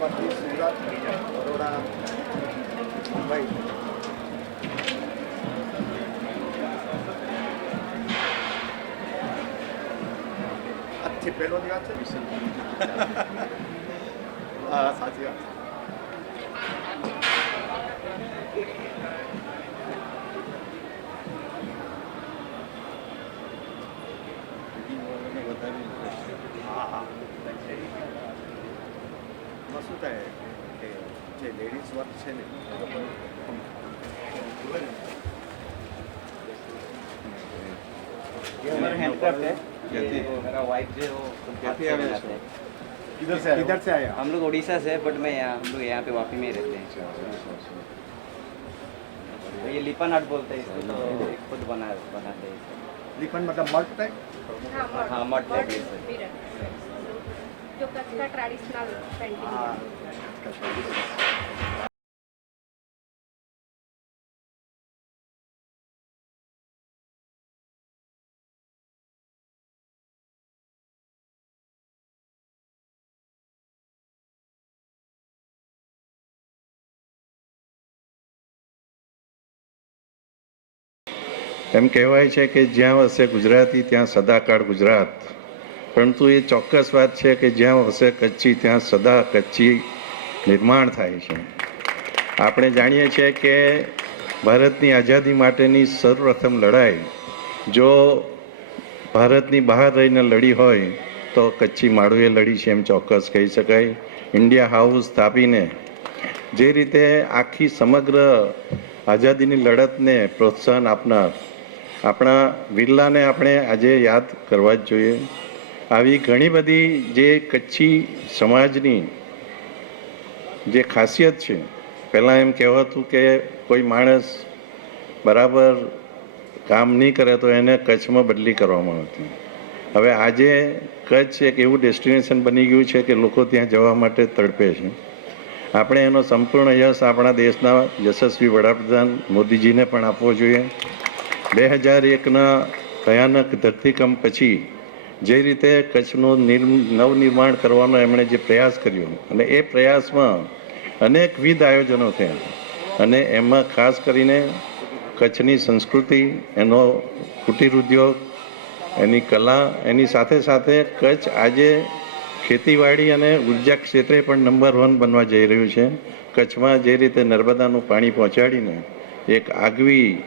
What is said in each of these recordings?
partir ciudad Aurora Bay. 같이 멜로디 같은 미션. 아 사지야. શું થાય કે જે લેડીઝ વર્ક છે ને એ લોકોનું ये हमारा हैंडक्राफ्ट है ક્યાંથી? ये वो मेरा वाइफ जो है वो ક્યાંથી हाथ से આવ્યા बनाते છો? हैं। किधर से किधर से आए हम लोग उड़ीसा से है बट मैं यहाँ हम लोग यहाँ पे वापी में ही रहते हैं तो ये लिपन आर्ट बोलते हैं इसको तो ये खुद बना बनाते हैं इसे। लिपन मतलब मर्द टाइप हाँ, मड टाइप the traditional એમ કહેવાય છે કે જ્યાં વસે ગુજરાતી ત્યાં સદાકાળ ગુજરાત પરંતુ એ ચોક્કસ વાત છે કે જ્યાં હશે કચ્છી, ત્યાં સદા કચ્છી નિર્માણ થાય છે. આપણે જાણીએ છીએ કે ભારતની આઝાદી માટેની સર્વપ્રથમ લડાઈ, જો ભારતની બહાર રહીને લડી હોય, તો કચ્છી માળુએ લડી છે એમ ચોક્કસ કહી શકાય. ઇન્ડિયા હાઉસ સ્થાપીને જે રીતે આખી સમગ્ર આઝાદીની લડતને પ્રોત્સાહન આપનાર આપણા વિરલાને આપણે આજે યાદ કરવા જ જોઈએ. આવી ઘણી બધી જે કચ્છી સમાજની જે ખાસિયત છે, પહેલાં એમ કહેવાતું કે કોઈ માણસ બરાબર કામ નહીં કરે તો એને કચ્છમાં બદલી કરવામાં આવતી. હવે આજે કચ્છ એક એવું ડેસ્ટિનેશન બની ગયું છે કે લોકો ત્યાં જવા માટે તડપે છે. આપણે એનો સંપૂર્ણ યશ આપણા દેશના યશસ્વી વડાપ્રધાન મોદીજીને પણ આપવો જોઈએ. બે હજાર એકના ભયાનક ધરતીકંપ પછી જે રીતે કચ્છનું નિર્મ, નવનિર્માણ કરવાનો એમણે જે પ્રયાસ કર્યો, અને એ પ્રયાસમાં અનેકવિધ આયોજનો થયા. અને એમાં ખાસ કરીને કચ્છની સંસ્કૃતિ, એનો કુટીર ઉદ્યોગ એની કલા, એની સાથે સાથે કચ્છ આજે ખેતીવાડી અને ઊર્જા ક્ષેત્રે પણ નંબર વન બનવા જઈ રહ્યું છે. કચ્છમાં જે રીતે નર્મદાનું પાણી પહોંચાડીને એક આગવી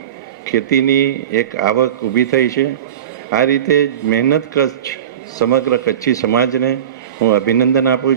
ખેતીની એક આવક ઊભી થઈ છે. આ રીતે મહેનત કચ્છ સમગ્ર કચ્છી સમાજને હું અભિનંદન આપું છું.